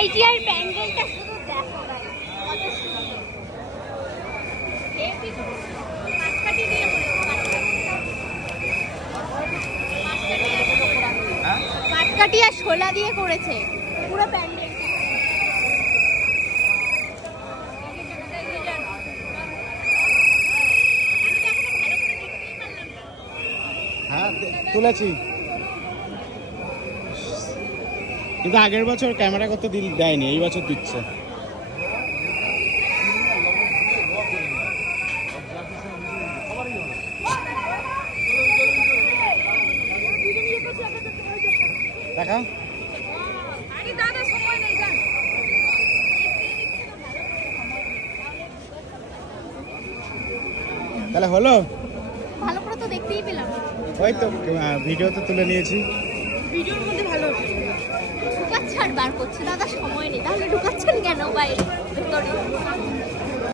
ITR প্যান্ডেলটা শুধু দেখো গাইস, কত সুন্দর। হেভি মাছকাঠি দিয়ে মাছকাঠি আর শোলা দিয়ে করেছে পুরো প্যান্ডেলটা। হ্যাঁ তুলেছি, কিন্তু আগের বছর ক্যামেরা করতে দেয়নি, এই বছর দিচ্ছে। দেখা তাহলে হলো, ভালো করে তো দেখতেই পেলাম। ওই তো ভিডিও তো তুলে নিয়েছি, ভিডিওর মধ্যে ভালো হচ্ছে। ঢুকাচ্ছাড় বার করছে দাদা, সময় নেই। তাহলে ঢুকাচ্ছেন কেন বাইরে ভেতরে?